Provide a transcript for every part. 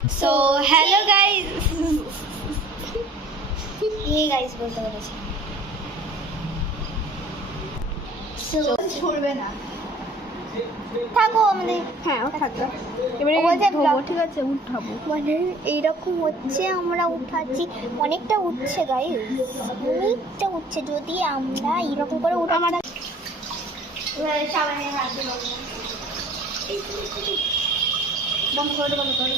So hello guys. ये guys बोलते বলেছে। So ছড়বে না। থাকো আমাদের হ্যাঁ ও থাকবে। এবারে বলছে ধোবো, ঠিক আছে উঠাবো। মানে এইরকম হচ্ছে, আমরা উঠাচ্ছি, অনেকটা উঠছে গাইস, অনেকটা উঠছে। যদি আমরা এরকম করে আমার সামনে হাত দিলাম বন্ধ করে বন্ধ করে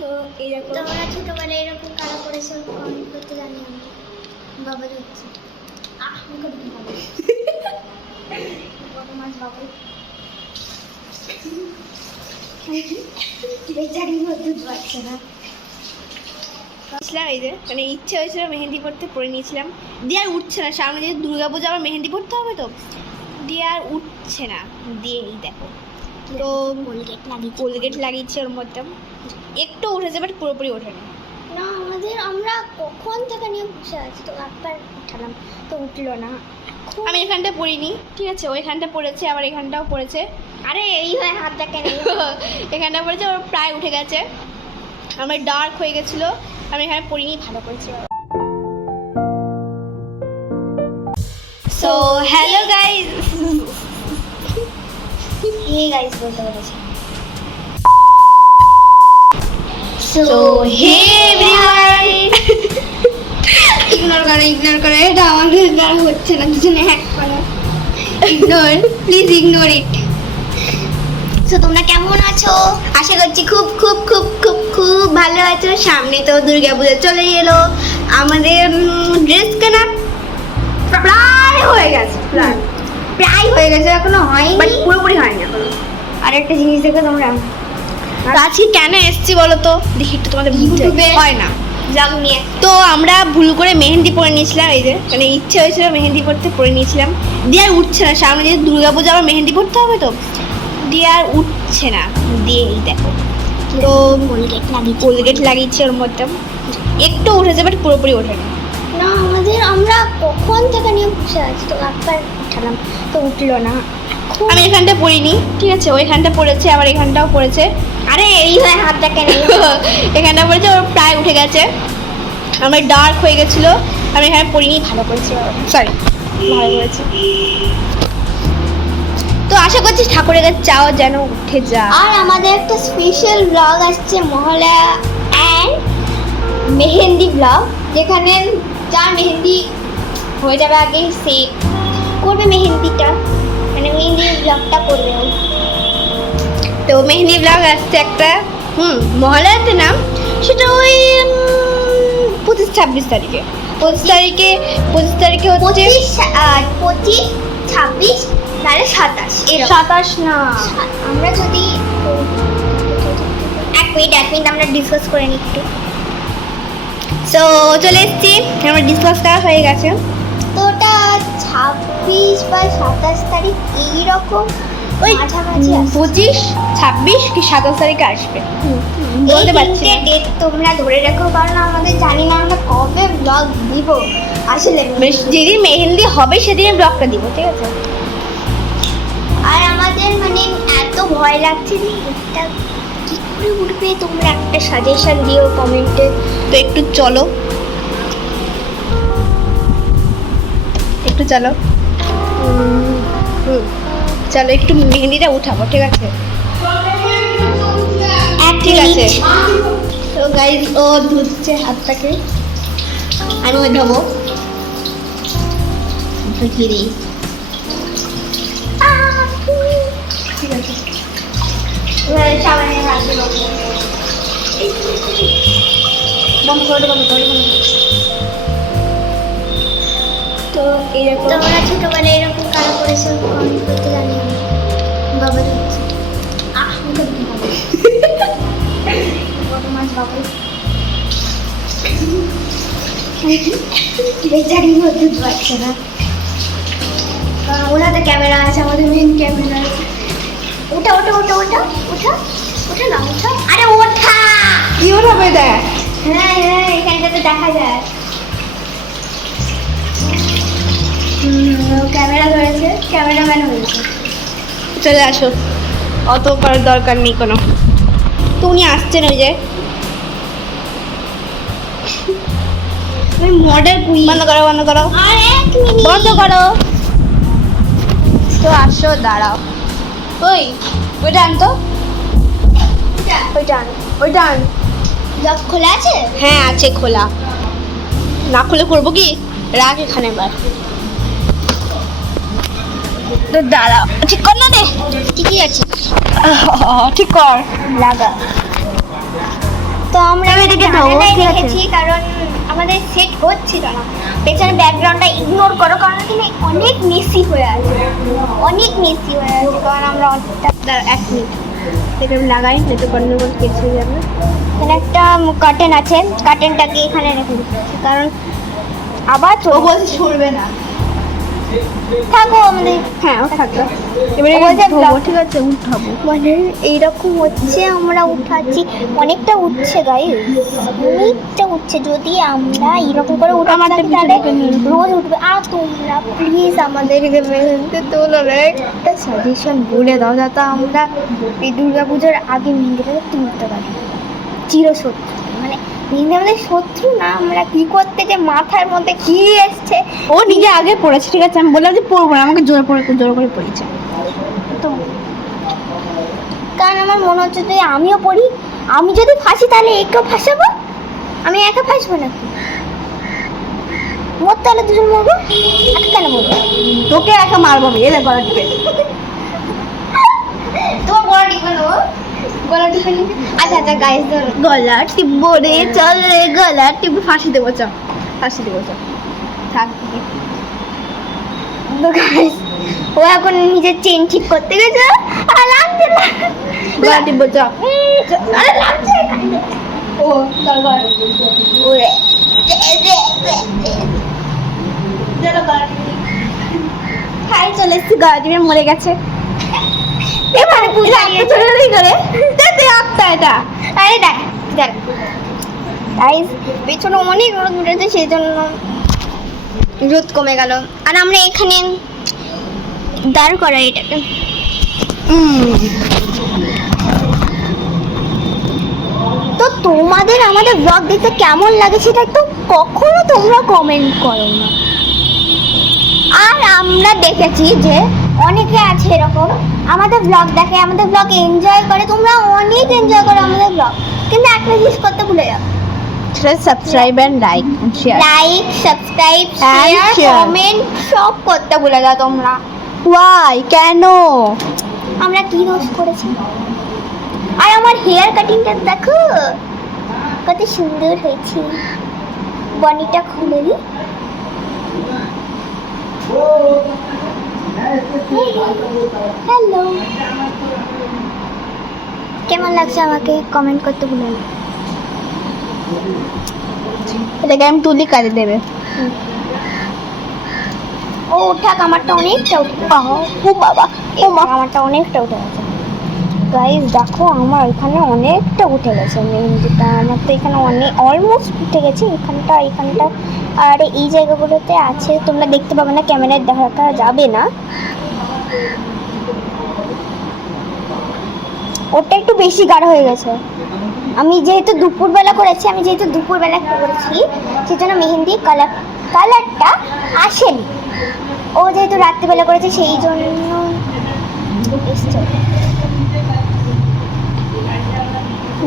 তো এইরকম তোমরা ছোটবেলায় এরকম কারা করেছো কমেন্ট করতে জানি আমি। বাবা হচ্ছে আমাকে বড় মাছ বাবা বেচারি দুধ পাচ্ছে না। এই যে মানে ইচ্ছে হয়েছিল মেহেন্দি পড়তে, পরে নিয়েছিলাম, দিয়ে আর উঠছে না। সামনে যে দুর্গাপূজা আবার মেহেন্দি পড়তে হবে, তো দিয়ে আর উঠছে না। দিয়ে এই দেখো, তো কোলগেট লাগিয়েছি ওর মধ্যে, একটু উঠেছে বাট পুরোপুরি ওঠেনি। না আমরা কখন থেকে নিয়ে বসে আছি, তো একবার উঠালাম তো উঠলো না। আমি এখানটা পড়িনি, ঠিক আছে, ওইখানটা পড়েছে, আবার এখানটাও পড়েছে। আরে এই হয় হাতটা কেন এখানটা পড়েছে, ওর প্রায় উঠে গেছে। আমার ডার্ক হয়ে গেছিলো, আমি এখানে পড়িনি, ভালো করেছি। সো হ্যালো গাইজ, ये गाइस बोलते বলেছে। সো হে এভরিওয়ান, ইগনোর করে এটা আমাদের দ্বারা হচ্ছে না, দুজনে হ্যাক করো, ইগনোর, প্লিজ ইগনোর ইট। তো তোমরা কেমন আছো? আশা করছি খুব খুব খুব খুব খুব ভালো আছো। সামনে তো দুর্গা পূজা চলে এলো, আমাদের ড্রেস কেনা প্রায় হয়ে গেছে, প্রায় হয়ে গেছে, এখনো হয়নি, বাট পুরোপুরি হয়নি এখনো। আর একটা জিনিস দেখো তোমরা, তো আজকে কেন এসেছি বলো তো, দেখি একটু তোমাদের ইউটিউবে হয় না। ব্লগ নিয়ে। তো আমরা ভুল করে মেহেন্দি পরে নিয়েছিলাম, এই যে মানে ইচ্ছে হয়েছিল মেহেন্দি পরতে, পরে নিয়েছিলাম, দিয়ে আর উঠছে না। সামনে যে দুর্গাপূজা আবার মেহেন্দি পরতে হবে, তো দিয়ে আর উঠছে না। দিয়ে এই দেখো, তো কোলগেট লাগিয়েছি ওর মধ্যে, একটু উঠেছে বাট পুরোপুরি ওঠেনি। না আমরা কখন থেকে নিয়ে বসে আছি, তো একবার উঠালাম তো উঠলো না। আমি এখানটা পড়িনি, ঠিক আছে, ওইখানটা পড়েছে, আবার এখানটাও পড়েছে। আরে এই হয় হাতটা কেন এখানটা পড়েছে, ওর প্রায় উঠে গেছে। আমার ডার্ক হয়ে গেছিলো, আমি এখানে পড়িনি, ভালো করেছি, সরি ভালো করেছি। তো আশা করছি ঠাকুরের কাছে চাও যেন উঠে যা। আর আমাদের একটা স্পেশাল ব্লগ আসছে, মহালয়া অ্যান্ড মেহেন্দি ব্লগ, যেখানে যার মেহেন্দি হয়ে যাবে আগে সে করবে মেহেন্দিটা, মানে মেহেন্দির ব্লগটা করবে ও। তো মেহেন্দি ব্লগ আসছে একটা, মহালয়াতে নাম, সেটা ওই 25-26 তারিখে। 25 তারিখে হচ্ছে 25, 26, তাহলে 27 27 না, আমরা যদি এক মিনিট আমরা ডিসকাস করে নিই একটু। সো চলে এসেছি, আমার ডিসকাস করা হয়ে গেছে। তো ওটা 26 বা 27 তারিখ এইরকম ওই মাঝামাঝি 25, 26 কি 27 তারিখে আসবে, বলতে পারছি না। ডেট তোমরা ধরে রেখো, কারণ আমাদের জানি না আমরা কবে ব্লগ দিব আসলে। বেশ, যেদিন মেহেন্দি হবে সেদিন ব্লগটা দিব, ঠিক আছে। আর আমাদের মানে এত ভয় লাগছে যে এটা কি করে উঠবে, তোমরা একটা সাজেশন দিও কমেন্টে। তো একটু চলো, চলো একটু মেহেন্দিটা উঠাবো, ঠিক আছে। ঠিক আছে, তো গাইজ ও ধুচ্ছে হাতটাকে, আমি ওই ধোবো, ঢুকিয়ে দিই, ঠিক আছে। সামনে হাত দিলাম বন্ধ করে তো এইরকম। তোমরা ছোটবেলায় এরকম কারা করেছো কমেন্ট করতে জানি আমি। বাবা হচ্ছে বড় মাছ বাবা বেচারি দুধ পাচ্ছে না। ওনাতে ক্যামেরা আছে, আমাদের মেন ক্যামেরা আছে। ওটা না ওঠা, আরে ওঠা কি হবে দেখ, হ্যাঁ এখানটাতে দেখা যায়। ক্যামেরা ধরেছে, ক্যামেরাম্যান হয়েছে। চলে আসো। অত করার দরকার নেই কোনো। তো উনি আসছেন ওই যে মডেল কুইন। বন্ধ করো বন্ধ করো আর 1 মিনিট বন্ধ করো। তো আসো দাঁড়াও। ওই ওইটা আন তো, ওইটা আন, ওইটা আন। লক খোলা আছে? হ্যাঁ আছে খোলা। না খুলে করবো কি? রাখ এখানে এবার। তো দাঁড়াও, ঠিক কর না রে। ঠিকই আছে, ঠিক কর। লাগা। তো আমরা আমি এদিকে জানালায় ঢোক, ঠিক আছে। রেখেছি কারণ আমাদের সেট হচ্ছিল না। পেছনে ব্যাকগ্রাউন্ডটা ইগনোর করো, কারণ এখানে অনেক মেসি হয়ে আছে, অনেক মেসি হয়ে আছে। কারণ আমরা অনেকটা, দাঁড়া 1 মিনিট, এটা আমি লাগাই, এটা গন্ডগোল কেটে যাবে। এখানে একটা কার্টেন আছে, কার্টেনটাকে এখানে রেখে দিচ্ছি কারণ আবার ও চলে বলছে ছড়বে না। থাকো আমাদের। হ্যাঁ ও থাকবে। এবারে ও বলছে উঠাবো, ব্লগ- ঠিক আছে উঠাবো। মানে এইরকম হচ্ছে, আমরা উঠাচ্ছি, অনেকটা উঠছে গাইস, অনেকটা উঠছে। যদি আমরা এরকম করে আমারটা উঠাচ্ছি পিছনে তাহলে টেনে নিয়ে নিবো। রোজ উঠবে। আর তোমরা প্লিজ আমাদেরকে মেহেন্দি তোলার একটা সাজেশন বলে দাও, যাতে আমরা এই দুর্গাপুজোর আগে মেহেন্দিটাকে তুলতে পারি। চিরশত্রু, মানে মেহেন্দি আমাদের শত্রু না, আমরা কি করতে যে মাথার মধ্যে কি এসছে। ও নিজে আগে পড়েছে, ঠিক আছে, আমি বললাম যে পড়বো না, আমাকে জোর করে পড়েছে। তো কারণ আমার মনে হচ্ছে যে আমিও পড়ি, আমি যদি ফাঁসি তাহলে একেও ফাঁসাবো, আমি একা ফাঁসবো নাকি? মরতে হলে দুজন মরবো, একা কেন মরবো? তোকে একা মারবো আমি, এলে গলা টিপে। তোমার গলা টিপে নেবো, গলা টিপে নিবি। আচ্ছা আচ্ছা গাইস, ধরো গলা টিপবো রে, চল রে গলা টিপে, ফাঁসি দেবো চ, ফাঁসি দেবো চ। থাক। তো গাইস, ও এখন নিজের চেন ঠিক করতে গেছে, আর লাগছে না। গলা টিপবো চ। আরে লাগছে। ও চল গলা ওরে চলো গলা টিপে। খাই চলে এসছি, গলা টিপে মরে গেছে। এবারে পূজা চলে গেলে কি করে? দে আটটা এটা। আরে দাঁড়া দাঁড়া গাইস, পেছনে অনেক রোদ উঠেছে, সেই জন্য রোদ কমে গেল। আর আমরা এখানে দাঁড় করা এটাকে। তো তোমাদের আমাদের ব্লগ দেখতে কেমন লাগে সেটা একটু কখনো তোমরা কমেন্ট করো না। আর আমরা দেখেছি যে অনেকে আছে এরকম, আমাদের ব্লগ দেখে, আমাদের ব্লগ এনজয় করে, তোমরা অনেক এনজয় করো আমাদের ব্লগ, কিন্তু একটা জিনিস করতে ভুলে যাও। সেটা subscribe and like share. Like, subscribe, And share, share. Comment সব করতে ভুলে যাও তোমরা। ওয়াই কেন? আমরা কি দোষ করেছি? আর আমার হেয়ার কাটিংটা দেখো কত সুন্দর হয়েছে। বনিটা খুলে দিই। হ্যালো, কেমন লাগছে আমাকে কমেন্ট করতে ভুলে না। এটাকে আমি তুলি, কাজে দেবে। ও ওঠাক, আমারটা অনেকটা উঠে গেছে। ও বাবা, ও মা, আমারটা অনেকটা উঠে গেছে। গাইস দেখো, আমার এখানে অনেকটা উঠে গেছে মেহেন্দিটা। আমার তো এখানে অনেক অলমোস্ট উঠে গেছে, এখানটা এখানটা আর এই জায়গাগুলোতে আছে, তোমরা দেখতে পাবে না, ক্যামেরায় দেখা যাবে না। ওটা একটু বেশি গাঢ় হয়ে গেছে। আমি যেহেতু দুপুরবেলা করেছি সেজন্য মেহেন্দি কালারটা আসেনি। ও যেহেতু রাত্রিবেলা করেছে সেই জন্য এসছে।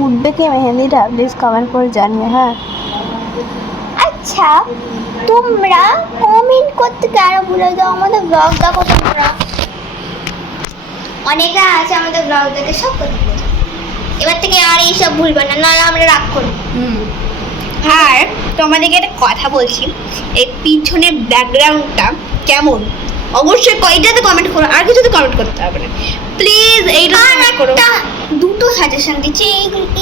উঠবে কি মেহেন্দিটা? প্লিজ কমেন্ট করে জানিয়ে। হ্যাঁ আচ্ছা, তোমরা কমেন্ট করতে কেন ভুলে যাও? আমাদের ব্লগ দেখো তোমরা, অনেকে আছে আমাদের ব্লগ দেখে সব কথা ভুলে যাও। এবার থেকে আর এইসব ভুলবে না, নাহলে আমরা রাগ করবো। আর তোমাদেরকে একটা কথা বলছি, এই পিছনের ব্যাকগ্রাউন্ডটা কেমন অবশ্যই কয়টাতে কমেন্ট করো, আর কিছুতে কমেন্ট করতে হবে না প্লিজ। এইটা আর কমেন্ট করো। দুটো সাজেশন দিচ্ছি,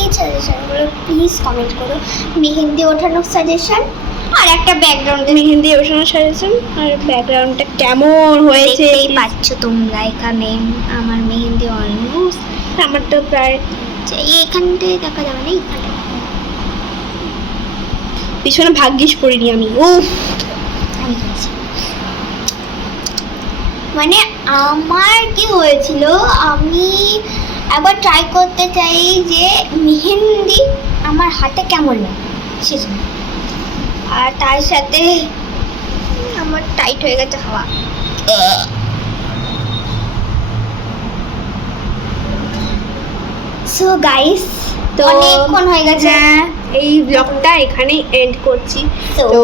এই সাজেশনগুলো প্লিজ কমেন্ট করো। মেহেন্দি ওঠানোর সাজেশন আর একটা ব্যাকগ্রাউন্ড। মেহেন্দি ওঠানোর সাজেশন আর ব্যাকগ্রাউন্ডটা কেমন হয়েছে। দেখতেই পাচ্ছ তোমরা এখানে আমার মেহেন্দি অলমোস্ট, আমার তো প্রায় এইখানটায় দেখা যাবে না, এইখানটা পিছনে ভাগ্যিস করিনি আমি। আমি জানছি। মানে আমার কি হয়েছিল, আমি একবার ট্রাই করতে চাই যে মেহেন্দি আমার হাতে কেমন লাগে সেটা। আর তার সাথে আমার টাইট হয়ে গেছে হাওয়া। সো গাইস, তো অনেকক্ষণ হয়ে গেছে। হ্যাঁ, এই ব্লগটা এখানেই এন্ড করছি। তো তো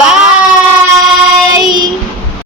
বাই।